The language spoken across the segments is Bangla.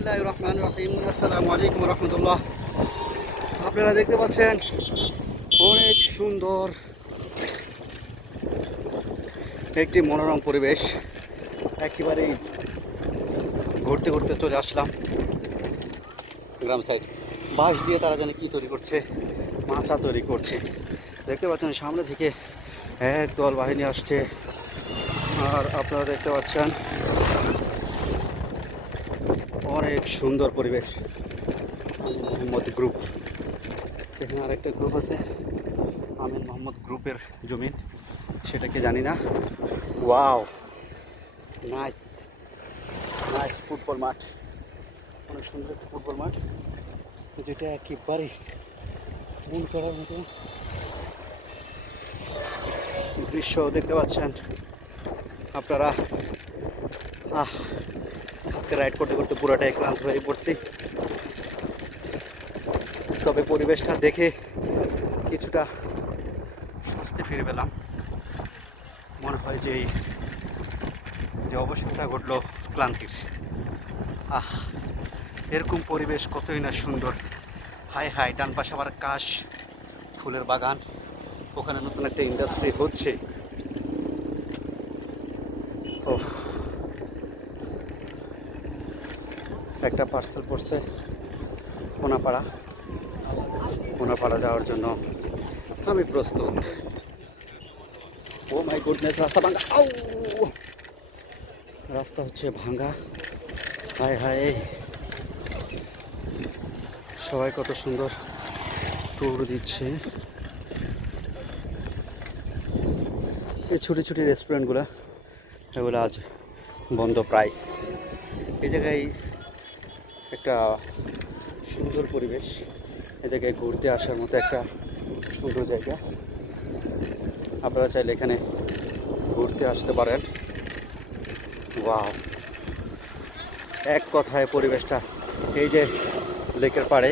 বিসমিল্লাহির রহমানির রহিম। আসসালামু আলাইকুম রহমতুল্লাহ। আপনারা দেখতে পাচ্ছেন অনেক সুন্দর একটি মনোরম পরিবেশ। একেবারেই ঘুরতে ঘুরতে চলে আসলাম গ্রাম সাইড। বাঁশ দিয়ে তারা জানে কি তৈরি করছে, মাচা তৈরি করছে। দেখতে পাচ্ছেন সামনে থেকে একদল বাহিনী আসছে। আর আপনারা দেখতে পাচ্ছেন অনেক সুন্দর পরিবেশ। মোহাম্মদ গ্রুপ, এখানে আরেকটা গ্রুপ আছে, আমিন মোহাম্মদ গ্রুপের জমিন, সেটাকে জানি না। ওয়াও, নাইস নাইস ফুটবল মাঠ, অনেক সুন্দর একটা ফুটবল মাঠ, যেটা একেবারে মন করার মতো দৃশ্য দেখতে পাচ্ছেন আপনারা। আজকে রাইড করতে করতে পুরোটাই ক্লান্ত হয়ে পড়ছি, তবে পরিবেশটা দেখে কিছুটা স্বস্তি ফিরে পেলাম। মনে হয় যে এই যে অবসাদটা ঘটলো ক্লান্তির, এরকম পরিবেশ কতই না সুন্দর। হাই হাই, ডান পাশে আবার কাশ ফুলের বাগান, ওখানে নতুন একটা ইন্ডাস্ট্রি হচ্ছে। একটা পার্সেল পড়ছে কোনাপাড়া যাওয়ার জন্য আমি প্রস্তুত। ও মাই গুডনেস, রাস্তা ভাঙা, রাস্তা হচ্ছে ভাঙা। হায় হায়, সবাই কত সুন্দর ট্যুর দিচ্ছে। এই ছোটো ছোটো রেস্টুরেন্টগুলো এগুলো আজ বন্ধ প্রায়। এই জায়গায় একটা সুন্দর পরিবেশ, এই জায়গায় ঘুরতে আসার মতো একটা সুন্দর জায়গা। আপনারা চাইলে এখানে ঘুরতে আসতে পারেন। ওয়াও, এক কথায় পরিবেশটা, এই যে লেকের পাড়ে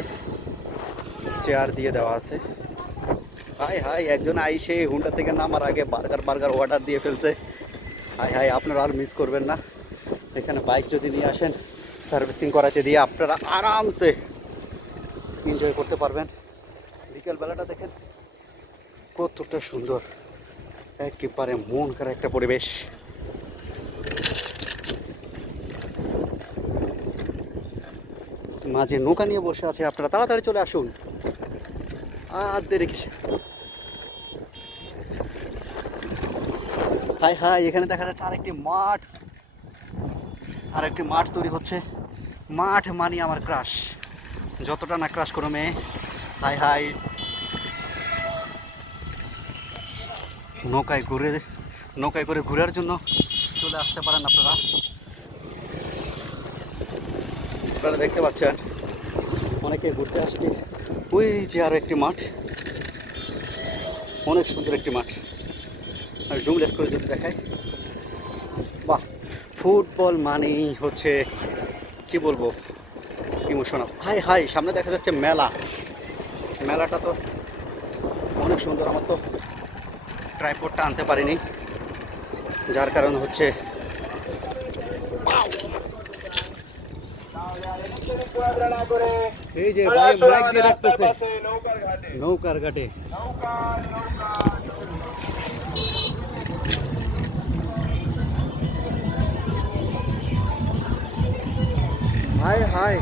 চেয়ার দিয়ে দেওয়া আছে। হাই হাই, একজন আইসে হুন্ডা থেকে নামার আগে বার্গার অর্ডার দিয়ে ফেলছে। হাই হাই, আপনারা আর মিস করবেন না। এখানে বাইক যদি নিয়ে আসেন, সার্ভিসিং করাতে দিয়ে আপনারা আরামসে এনজয় করতে পারবেন। বিকেলবেলাটা দেখেন কতটা সুন্দর, একেবারে মন করা একটা পরিবেশ। মাঝে নৌকা নিয়ে বসে আছে, আপনারা তাড়াতাড়ি চলে আসুন, আর দেরি কিসে। হাই হাই, এখানে দেখা যাচ্ছে আরেকটি মাঠ তৈরি হচ্ছে। মাঠ মানি আমার ক্রাশ, যতটা না ক্রাশ করো মেয়ে। হাই হাই, নৌকায় করে ঘোরার জন্য চলে আসতে পারেন আপনারা। দেখতে পাচ্ছেন অনেকে ঘুরতে আসছে। ওই যে আরো একটি মাঠ, অনেক সুন্দর একটি মাঠ। আর জুমলেস করে যদি দেখায়, বাহ, ফুটবল মানেই হচ্ছে কি বলবো, ইমোশনাল। হাই হাই, সামনে দেখা যাচ্ছে মেলাটা তো অনেক সুন্দর। আমার তো ট্রাইপডটা আনতে পারিনি, যার কারণ হচ্ছে এই যে ভাই মাইক দিয়ে রাখতেছে নৌকার ঘাটে। হাই হাই,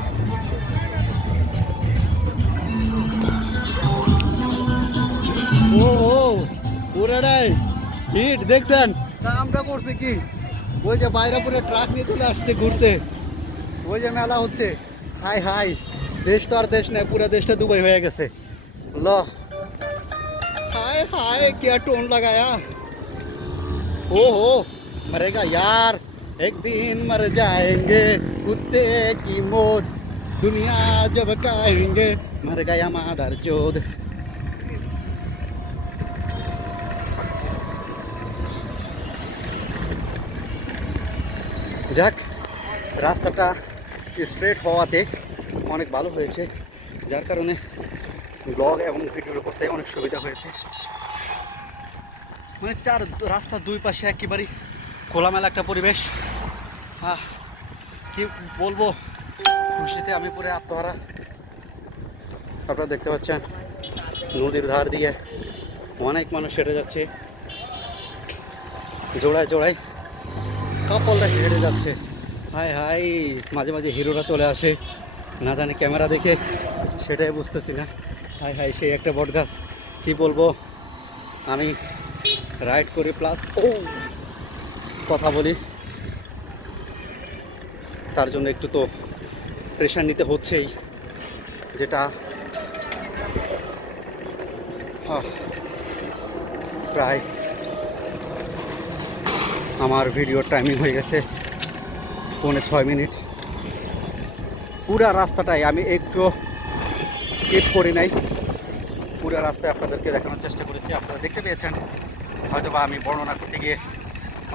ও পুরাটাই হিট দেখছেন। কামটা করছে কি, ওই যে বাইরাপুরে ট্রাক নিয়ে চলে আসছে ঘুরতে, ওই যে মেলা হচ্ছে। হাই হাই, দেশ তো আর দেশ নয়, পুরো দেশটা দুবাই হয়ে গেছে। ল हाय हाय, क्या टोन लगाया। ओ हो, मरेगा यार, एक दिन मर जाएंगे, कुत्ते की मौत दुनिया जब खाएंगे, मर गया मादर चोद। যাক, রাস্তাটা স্ট্রেট হওয়াতে অনেক ভালো হয়েছে, যার কারণে ব্লগ এবং ভিডিও করতে অনেক সুবিধা হয়েছে। মানে রাস্তার দুই পাশে একেবারেই খোলামেলা একটা পরিবেশ। কি বলবো, খুশিতে আমি পুরো আত্মহারা। আপনারা দেখতে পাচ্ছেন নদীর ধার দিয়ে অনেক মানুষ হেঁটে যাচ্ছে, জোড়ায় জোড়ায় কাপলরা হেঁটে যাচ্ছে। হাই হাই, মাঝে মাঝে হিরোরা চলে আসে, না জানি ক্যামেরা দেখে সেটাই বুঝতেছি না। হাই হাই, সেই একটা বট গাছ, কী বলবো। আমি রাইড করি প্লাস কথা বলি, তার জন্য একটু তো প্রেশার নিতে হচ্ছেই, যেটা প্রায় আমার ভিডিওর টাইমিং হয়ে গেছে 5:06 মিনিট। পুরা রাস্তাটাই আমি একটু স্কিপ করি নাই, পুরা রাস্তায় আপনাদেরকে দেখানোর চেষ্টা করেছি। আপনারা দেখতে পেয়েছেন, হয়তো বা আমি বর্ণনা করতে গিয়ে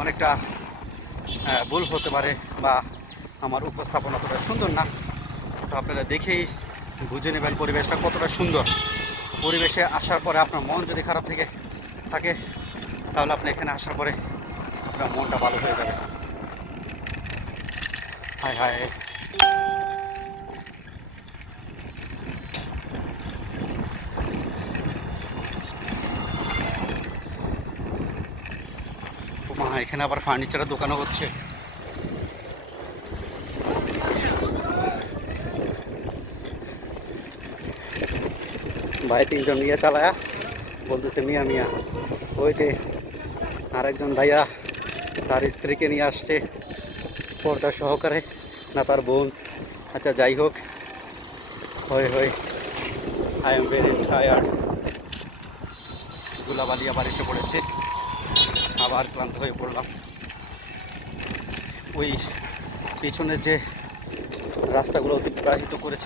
অনেকটা ভুল হতে পারে বা আমার উপস্থাপনা অতটা সুন্দর না, তো আপনারা দেখেই বুঝে নেবেন পরিবেশটা কতটা সুন্দর। পরিবেশে আসার পরে আপনার মন যদি খারাপ থাকে তাহলে আপনি এখানে আসার পরে আপনার মনটা ভালো হয়ে যাবে। হায় হায়, এখানে আবার ফার্নিচারের দোকানও হচ্ছে। ভাই 3জন নিয়ে চালায়া বলতেছে মিয়া মিয়া। ওই যে আরেকজন ভাইয়া তার স্ত্রীকে নিয়ে আসছে পর্দা সহকারে, না তার বোন। আচ্ছা যাই হোক, হয় আই এম ভেরি টায়ার্ড। ধুলাবালি আবার এসে পড়েছে, আবার ক্লান্ত হয়ে পড়লাম। ওই পিছনে যে রাস্তাগুলো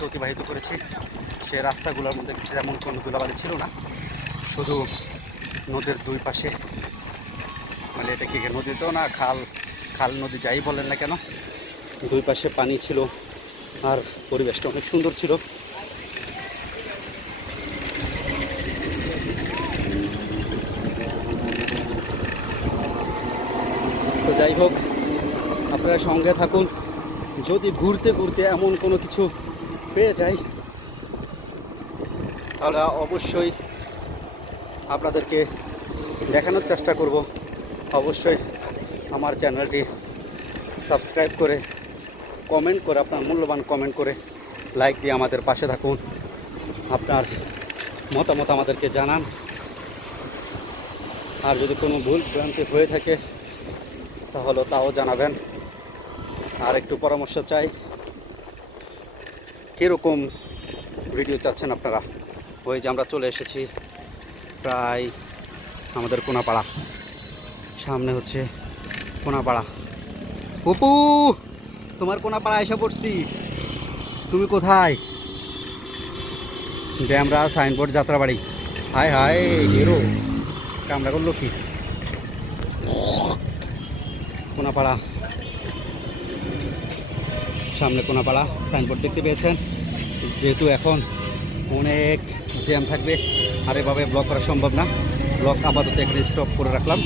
অতিবাহিত করেছি সে রাস্তাগুলোর মধ্যে তেমন কোনো ধুলাবালি ছিল না, শুধু নদীর দুই পাশে, মানে এটা কি নদীতেও না, খাল নদী যাই বলেন না কেন, দুই পাশে পানি ছিল আর পরিবেশটা অনেক সুন্দর ছিল। তো যাই হোক, আপনারা সঙ্গে থাকুন। যদি ঘুরতে ঘুরতে এমন কোনো কিছু পেয়ে যাই তাহলে অবশ্যই আপনাদেরকে দেখানোর চেষ্টা করব। অবশ্যই আমার চ্যানেলটি সাবস্ক্রাইব করে, কমেন্ট করে, আপনার মূল্যবান কমেন্ট করে লাইক দিয়ে আমাদের পাশে থাকুন। আপনার মতামত আমাদেরকে জানান। আর যদি কোনো ভুল ভ্রান্তি হয়ে থাকে তাহলে তাও জানাবেন। আর একটু পরামর্শ চাই, কীরকম ভিডিও চাচ্ছেন আপনারা। ওই যে আমরা চলে এসেছি প্রায় আমাদের কোনাপাড়া, সামনে হচ্ছে কোনাপাড়া। অপু, তোমার কোনাপাড়া এসে পড়ছি, তুমি কোথায়? ড্যামরা সাইনবোর্ড যাত্রাবাড়ি। হায় হায়, হিরো কামড়া করলো কি? কোনাপাড়া, সামনে কোনাপাড়া সাইনবোর্ড দেখতে পেয়েছেন। যেহেতু এখন অনেক জ্যাম থাকবে আর এভাবে ব্লক করা সম্ভব না, ব্লক আপাতত এখানে স্টপ করে রাখলাম।